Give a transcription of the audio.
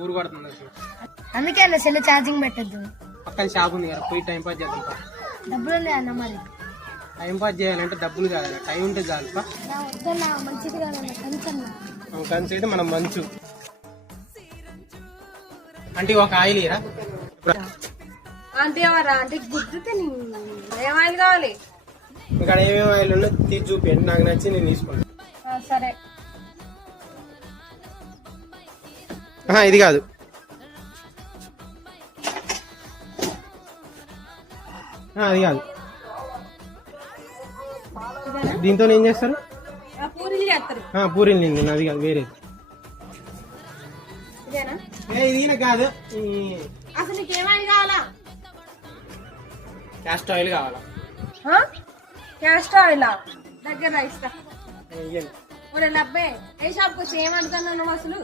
ఊరు పడుతుంది అసలు. అందుకే అన్న సెల్ ఛార్జింగ్ పెట్టద్దు. పక్కన షాప్ ఉంది కదా, పోయి టైం పాస్ చేద్దాం. డబ్బులు ఉన్నాయి అన్న మరి. టైం పాస్ చేయాలంటే డబ్బులు కాదన్న, టైం ఉంటే చాలు. వద్దన్నా మంచిది కాదన్న కనుకన్నా. కలిసి అయితే మనం మంచు అంటే ఒక ఆయిల్ ఇరా. అంటే ఎవరా అంటే గుర్తుతే ఏమాయిల్ కావాలి ఇక్కడ ఏమేమి ఆయిల్ ఉన్నా తీసి చూపించండి, నాకు నచ్చి నేను తీసుకుంటాను. సరే ఇది కాదు, అది కాదు. దీంతో ఏం చేస్తారు? పూరీలు చేస్తారు. పూరీలు నిండి అది కాదు, వేరేది. ఇది కాదు. అసలు నీకు ఏమైనా కావాలా? క్యాస్టర్ ఆయిల్ కావాలా? క్యాస్టర్ ఆయిల్ దగ్గర ఇస్తా. ఒరే లబ్బే ఏ షాప్కి వచ్చి ఏమనుకున్నావు నువ్వు అసలు?